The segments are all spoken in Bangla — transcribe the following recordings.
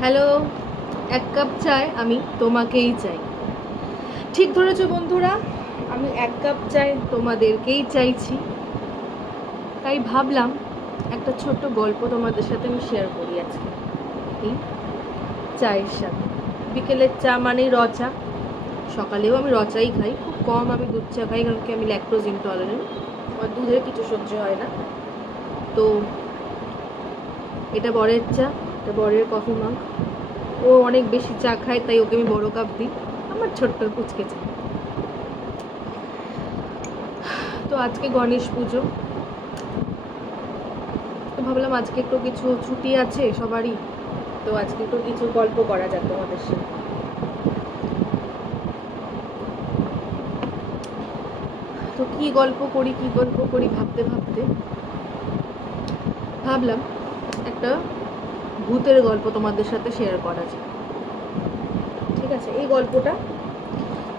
হ্যালো, এক কাপ চায় আমি তোমাকেই চাই। ঠিক ধরেছো বন্ধুরা, আমি এক কাপ চায় তোমাদেরকেই চাইছি। তাই ভাবলাম একটা ছোট্ট গল্প তোমাদের সাথে আমি শেয়ার করি আজকে এই চায়ের সাথে। বিকেলের চা মানেই র চা। সকালেও আমি র চাই খাই, খুব কম আমি দুধ চা খাই, কারণ কি আমি ল্যাকটোজ ইনটলারেন্ট, আমার দুধের কিছু সহ্য হয় না। তো এটা বরের চা, এটা বরের কফি মাগ। ও অনেক বেশি চা খায়, তাই ওকে আমি বড় কাপ দিই, আমার ছোট্ট কুচকে চা। তো আজকে গণেশ পুজো, তো ভাবলাম আজকে একটু কিছু ছুটি আছে সবারই, তো আজকে একটু কিছু গল্প করা যাক তোমাদের সাথে। তো কি গল্প করি ভাবতে ভাবতে ভাবলাম একটা ভূতের গল্প তোমাদের সাথে শেয়ার করা যায়। ঠিক আছে, এই গল্পটা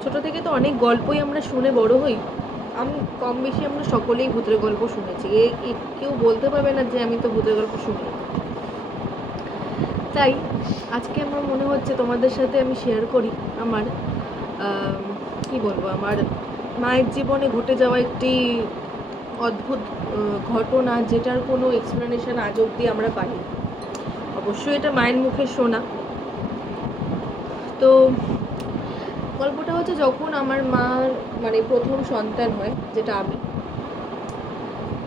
ছোট থেকে তো অনেক গল্পই আমরা শুনে বড় হই। আমি কম বেশি আমরা সকলেই ভূতের গল্প শুনেছি, কেউ বলতে পারবে না যে আমি তো ভূতের গল্প শুনি। তাই আজকে আমার মনে হচ্ছে তোমাদের সাথে আমি শেয়ার করি আমার কি বলবো, আমার মায়ের জীবনে ঘটে যাওয়া একটি অদ্ভুত ঘটনা, যেটার কোনো এক্সপ্লেনেশন আজ অবধি আমরা পাই। অবশ্যই এটা মায়ের মুখে শোনা। তো গল্পটা হচ্ছে, যখন আমার মার মানে প্রথম সন্তান হয়, যেটা আমি,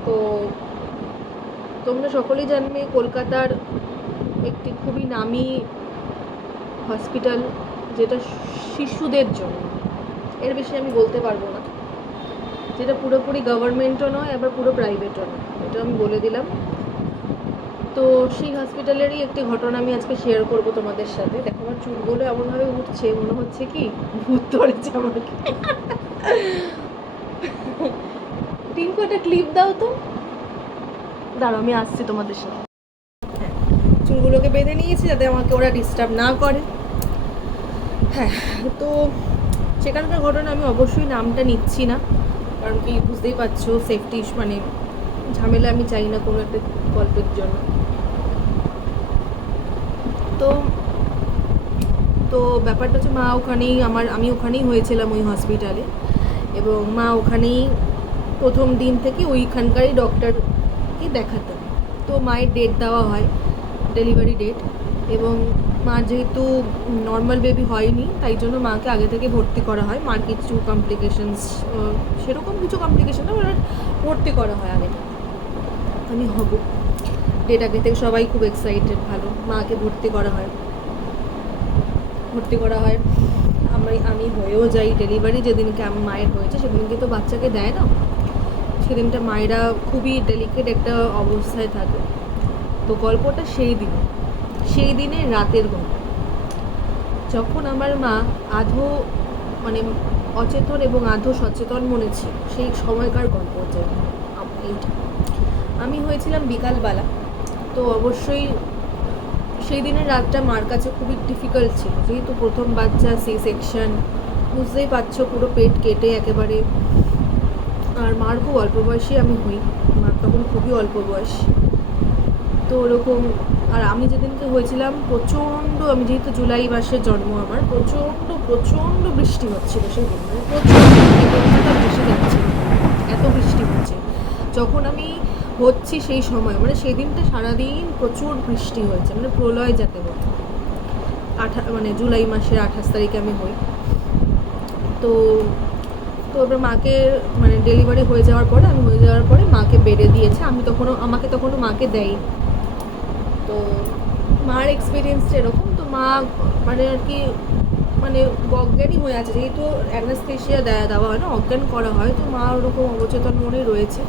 তো তোমরা সকলেই জানবে কলকাতার একটি খুবই নামি হসপিটাল, যেটা শিশুদের জন্য, এর বেশি আমি বলতে পারবো না, যেটা পুরোপুরি গভর্নমেন্টও নয় আবার পুরো প্রাইভেটও নয়, এটা আমি বলে দিলাম। তো সেই হসপিটালেরই একটি ঘটনা আমি আজকে শেয়ার করব তোমাদের সাথে। দেখো আমার চুলগুলো এমনভাবে উঠছে, মনে হচ্ছে কি ভূত ধরেছে আমাকে। টিঙ্কু একটা ক্লিপ দাও তো, দাঁড়াও আমি আসছি তোমাদের সাথে। হ্যাঁ, চুলগুলোকে বেঁধে নিয়েছি যাতে আমাকে ওরা ডিস্টার্ব না করে। হ্যাঁ, তো সেখানকার ঘটনা, আমি অবশ্যই নামটা নিচ্ছি না, কারণ কি বুঝতেই পারছো, সেফটি মানে ঝামেলা আমি চাই না কোনো একটা গল্পের জন্য। তো তো ব্যাপারটা হচ্ছে, মা ওখানেই আমি ওখানেই হয়েছিলাম ওই হসপিটালে, এবং মা ওখানেই প্রথম দিন থেকে ওইখানকারই ডক্টরকে দেখাতেন। তো মায়ের ডেট দেওয়া হয়, ডেলিভারি ডেট, এবং মার যেহেতু নর্মাল বেবি হয়নি, তাই জন্য মাকে আগে থেকে ভর্তি করা হয়। মার কিছু কমপ্লিকেশনস, সেরকম কিছু কমপ্লিকেশন না, মানে ভর্তি করা হয় আগে থেকে, আমি হব ডেট আগে থেকে, সবাই খুব এক্সাইটেড, ভালো, মাকে ভর্তি করা হয়। আমি হয়েও যাই। ডেলিভারি যেদিনকে আমার মায়ের হয়েছে সেদিনকে তো বাচ্চাকে দেয় না, সেদিনটা মায়েরা খুবই ডেলিকেট একটা অবস্থায় থাকে। তো গল্পটা সেই দিনে রাতের গল্প, যখন আমার মা আধো মানে অচেতন এবং আধো সচেতন মনে ছিল, সেই সময়কার গল্প হচ্ছে এইটা। আমি হয়েছিলাম বিকালবেলা। তো অবশ্যই সেই দিনের রাতটা মার কাছে খুবই ডিফিকাল্ট ছিল, যেহেতু প্রথম বাচ্চা, সি সেকশন, বুঝতেই পারছো, পুরো পেট কেটে একেবারে। আর মার খুব অল্প বয়সী আমি হই, মার তখন খুবই অল্প বয়স। তো ওরকম, আর আমি যেদিনকে হয়েছিলাম প্রচণ্ড, আমি যেহেতু জুলাই মাসের জন্ম আমার, প্রচণ্ড বৃষ্টি হচ্ছিল সেদিন, মানে প্রচণ্ড ভেসে যাচ্ছিল, এত বৃষ্টি হচ্ছে। যখন আমি হচ্ছি সেই সময়, মানে সেই দিনটা সারাদিন প্রচুর বৃষ্টি হয়েছে, মানে প্রলয় যাতে বলে। মানে জুলাই মাসের 28 তারিখে আমি হই। তো তো এবার মাকে, মানে ডেলিভারি হয়ে যাওয়ার পরে মাকে বেডে দিয়েছে, আমাকে তখনও মাকে দেয়। তো মার এক্সপিরিয়েন্সটা এরকম, তো মা মানে আর কি, মানে অজ্ঞানই হয়ে আছে, যেহেতু অ্যানাস্থেশিয়া দেওয়া হয় না, অজ্ঞান করা হয়, তো মা ওরকম অবচেতন মনেই রয়েছে।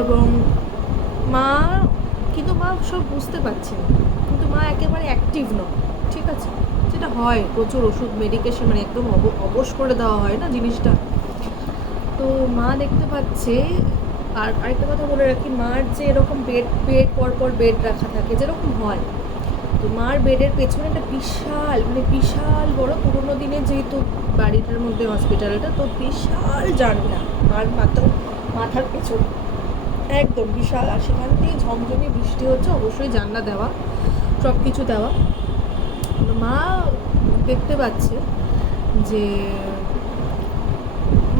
এবং মা সব বুঝতে পারছে, কিন্তু মা একেবারে অ্যাক্টিভ নয়, ঠিক আছে, যেটা হয় প্রচুর ওষুধ মেডিকেশন, মানে একদম অবশ করে দেওয়া হয় না জিনিসটা। তো মা দেখতে পাচ্ছে। আর আরেকটা কথা বলে রাখি, মার যে এরকম পর বেড রাখা থাকে যেরকম হয়, তো মার বেডের পেছনে একটা বিশাল বড়, পুরোনো দিনের যেহেতু বাড়িটার মধ্যে হসপিটালটা, তো বিশাল জানলা মার মাথার পেছনে একদম বিশাল, আর সেখান দিয়ে ঝমঝমে বৃষ্টি হচ্ছে, অবশ্যই জানলা দেওয়া। সব কিছু দেওয়া। মা দেখতে পাচ্ছে যে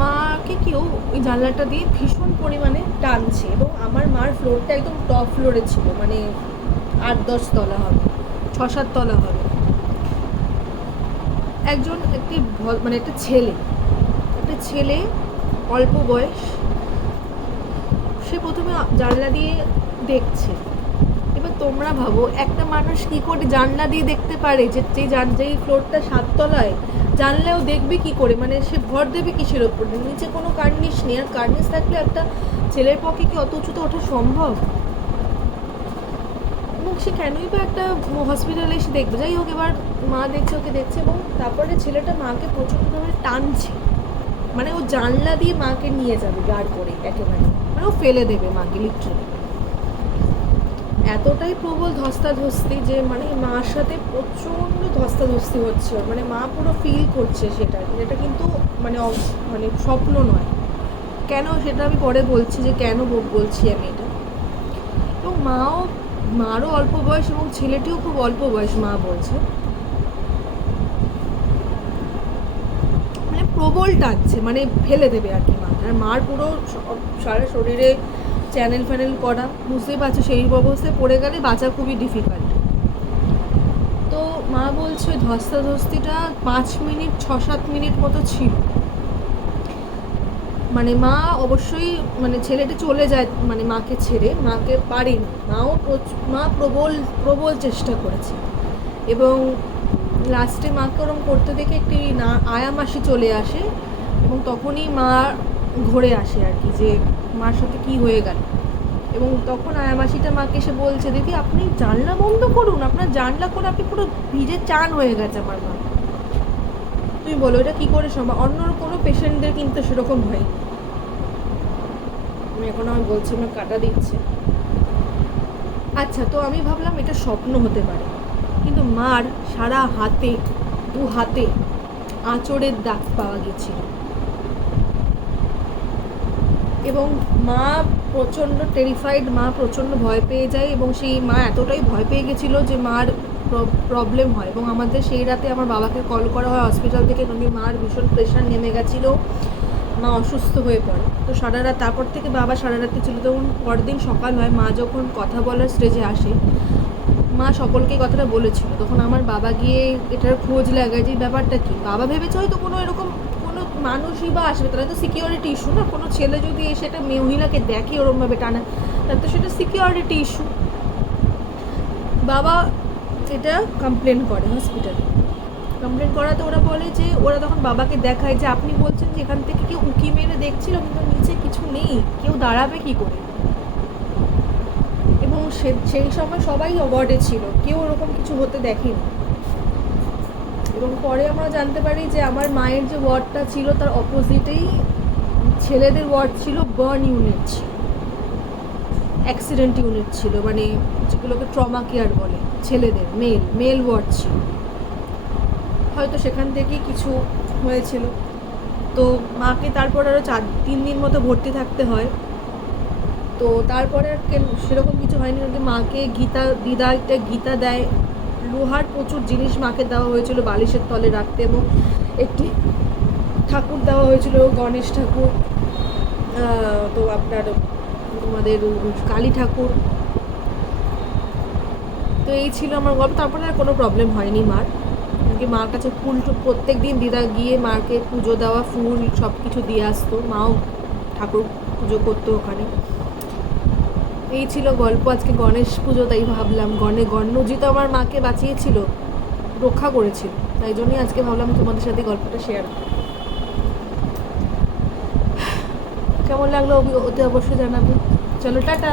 মাকে কেউ ওই জানলাটা দিয়ে ভীষণ পরিমাণে টানছে, এবং আমার মার ফ্লোরটা একদম টপ ফ্লোরে ছিল, মানে 8-10 তলা হবে, 6-7 তলা হবে। মানে একটা ছেলে অল্প বয়স, সে প্রথমে জানলা দিয়ে দেখছে। এবার তোমরা ভাবো একটা মানুষ কি করে জানলা দিয়ে দেখতে পারে, যেই ফ্লোরটা 7 তলায়, জানলাও দেখবে কি করে, মানে সে ভর দেবে কিসের ওপর? নিচে কোনো কার্নিশ নেই, আর কার্নিশ থাকলে একটা ছেলের পক্ষে কি অত উঁচুতে ওঠা সম্ভব? এবং সে কেনই বা একটা হসপিটালে এসে দেখবে। যাই হোক, এবার মা দেখছে, ওকে দেখছে, এবং তারপরে ছেলেটা মাকে প্রচণ্ডভাবে টানছে, মানে ও জানলা দিয়ে মাকে নিয়ে যাবে গাড় করে একেবারে, মানে ও ফেলে দেবে মাকে লিটারালি। এতটাই প্রবল ধস্তাধস্তি যে মানে মার সাথে প্রচণ্ড ধস্তাধস্তি হচ্ছে, মানে মা পুরো ফিল করছে যেটা কিন্তু মানে মানে স্বপ্ন নয়। কেন সেটা আমি পরে বলছি, যে কেন বলছি আমি এটা। এবং মারও অল্প বয়স, এবং ছেলেটিও খুব অল্প বয়স, মা বলছে। মানে প্রবল টানছে, মানে ফেলে দেবে আর কি মাকে। আর মার পুরো সারা শরীরে চ্যানেল ফ্যানেল করা, বুঝতেই পারছো, সেই অবস্থায় পড়ে গেলে বাঁচা খুবই ডিফিকাল্ট। তো মা বলছে ধস্তাধস্তিটা 5 মিনিট 6-7 মিনিট মতো ছিল। মানে মা অবশ্যই, মানে ছেলেটি চলে যায় মানে মাকে ছেড়ে, মাকে পারেনি, মা প্রবল চেষ্টা করেছে। এবং লাস্টে মাকে ওরম করতে দেখে একটি আয়া মাসি চলে আসে, এবং তখনই মা ঘুরে আসে আর কি, যে মার সাথে কি হয়ে গেল। এবং তখন আয়া মাসিটা মাকে এসে বলছে, দিদি আপনি জানলা বন্ধ করুন, আপনার জানলা করে আপনি পুরো ভিজে চান হয়ে গেছে আমার মা। তুমি বলো এটা কী করে সম্ভব? অন্য কোনো পেশেন্টদের কিন্তু সেরকম হয়নি। আমি বলছি, আমার কাটা দিচ্ছে। আচ্ছা, তো আমি ভাবলাম এটা স্বপ্ন হতে পারে, কিন্তু মার সারা হাতে, 2 হাতে আঁচড়ের দাগ পাওয়া গেছিল। এবং মা প্রচণ্ড টেরিফাইড, মা প্রচণ্ড ভয় পেয়ে যায়, এবং সেই মা এতটাই ভয় পেয়ে গেছিলো যে মার প্রবলেম হয়। এবং আমাদের সেই রাতে আমার বাবাকে কল করা হয় হসপিটাল থেকে, উনি মার ভীষণ প্রেশার নেমে গেছিলো, মা অসুস্থ হয়ে পড়ে। তো সারা রাত, তারপর থেকে বাবা সারা রাতে ছিল। তখন পরদিন সকাল হয়, মা যখন কথা বলার স্টেজে আসে, মা সকলকে কথাটা বলেছিল। তখন আমার বাবা গিয়ে এটার খোঁজ লাগায় যে ব্যাপারটা কী। বাবা ভেবেছে হয়তো কোনো এরকম কোনো মানুষই বা আসবে, তারা তো সিকিউরিটি ইস্যু না, কোনো ছেলে যদি এসে একটা মহিলাকে দেখে ওরমভাবে টানা, তার তো সেটা সিকিউরিটি ইস্যু। বাবা এটা কমপ্লেন করে হসপিটালে। কমপ্লেন করাতে ওরা বলে যে, ওরা তখন বাবাকে দেখায় যে আপনি বলছেন যে এখান থেকে কেউ উঁকি মেরে দেখছিল, কিন্তু নিচে কিছু নেই, কেউ দাঁড়াবে কী করে? এবং সেই সময় সবাই অবার্ডে ছিল, কেউ ওরকম কিছু হতে দেখেনি। এবং পরে আমরা জানতে পারি যে আমার মায়ের যে ওয়ার্ডটা ছিল তার অপোজিটেই ছেলেদের ওয়ার্ড ছিল, বার্ন ইউনিট ছিল, অ্যাক্সিডেন্ট ইউনিট ছিল, মানে যেগুলোকে ট্রমা কেয়ার বলে, ছেলেদের মেল ওয়ার্ড ছিল। হয়তো সেখান থেকেই কিছু হয়েছিল। তো মাকে তারপর আরও 3 দিন মতো ভর্তি থাকতে হয়। তো তারপরে আর সেরকম কিছু হয়নি, কিন্তু মাকে গীতা দেয়, লোহার প্রচুর জিনিস মাকে দেওয়া হয়েছিল বালিশের তলে রাখতে, এবং একটি ঠাকুর দেওয়া হয়েছিল, গণেশ ঠাকুর, তো আপনার আমাদের কালী ঠাকুর। তো এই ছিল আমার গল্প। তারপরে আর কোনো প্রবলেম হয়নি মার, মার কাছে ফুল প্রত্যেক দিন দিদা গিয়ে মাকে পুজো দেওয়া, ফুল সব কিছু দিয়ে আসতো, মাও ঠাকুর পুজো করতো ওখানে। এই ছিল গল্প। আজকে গণেশ পুজো, তাই ভাবলাম গণেশজি তো আমার মাকে বাঁচিয়েছিল, রক্ষা করেছিল, তাই জন্যই আজকে ভাবলাম তোমাদের সাথে গল্পটা শেয়ার করি। কেমন লাগলো অতি অবশ্যই জানাবে। চলো টাটা।